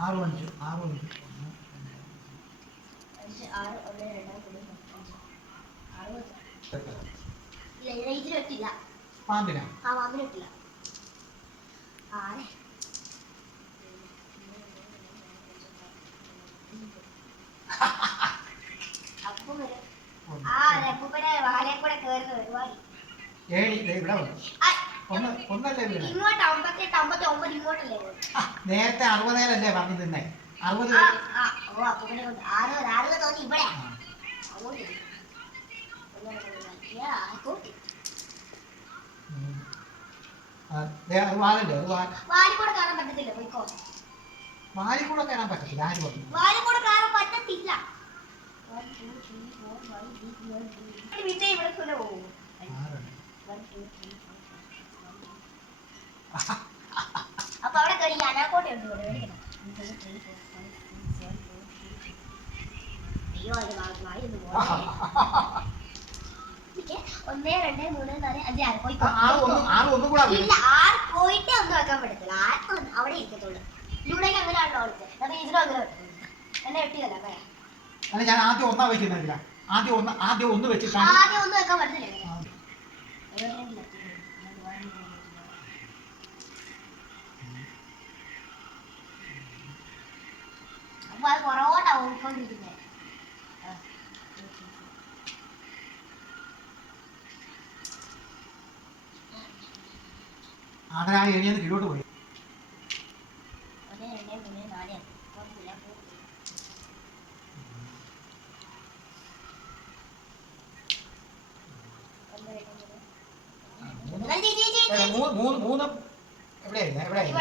ആറ് അഞ്ച് ആറ് അഞ്ച്. പാമ്പിനാ? ആ മാമിന് പറ്റില്ല ആറ്. ഏഴ് ഇവിടെ വന്നു. നേരത്തെ അറുപതേലല്ലേ പറഞ്ഞു അറുപത് തോന്നി ഇവിടെ ആ. അങ്ങോട്ട് ഇരി. ഒന്ന് രണ്ട് മൂന്ന് നാല്. യാ, അങ്ങോട്ട് ഇരി. ഉം. ആ, ദേ അത് വാലല്ലേ അത് വാൽ വാലിൽ കൂടെ കയറാൻ പറ്റത്തില്ല പോയിക്കോ വാലിൽ കൂടെ കയറാൻ പറ്റത്തില്ല ആര് പറഞ്ഞു വാലിൽ കൂടെ കയറാൻ പറ്റത്തില്ല One, two, three, അപ്പൊ അവിടെ കയറി അനാക്കോട്ടെ ഉണ്ട് ഇവിടെ. അയ്യോ അത് വാ- വായി ഒന്ന് രണ്ട് മൂന്ന് നാല് അഞ്ച് ആറ് വീണു ഇല്ല ആറ് പോയിട്ടേ ഒന്നും വെക്കാൻ പറ്റത്തില്ല. ആറ് അവിടെ ഇരിക്കത്തുള്ളൂ. ഇവിടേക്ക് അങ്ങനെയാണല്ലോ വിളിച്ചത് അപ്പൊ ഇതിനും അങ്ങനെ എന്നെ വെട്ടിയല്ല പറയാ അല്ല ഞാൻ ആദ്യം ഒന്നാ വെക്കുന്നില്ല ആദ്യം ഒന്ന് ആദ്യം ഒന്ന് വെച്ചിട്ടാണ്. ആദ്യം ഒന്ന് വെക്കാൻ പറ്റത്തില്ല. അപ്പൊ അത് പുറകോട്ടാ ഓടിക്കൊണ്ടിരിക്കുന്നത് അങ്ങനെ ആ ഏരിയന്ന് കീഴോട്ട് പോയി. മൂന്ന് മൂന്ന്. എവിടെയായിരുന്നു എവിടെയായിരുന്നു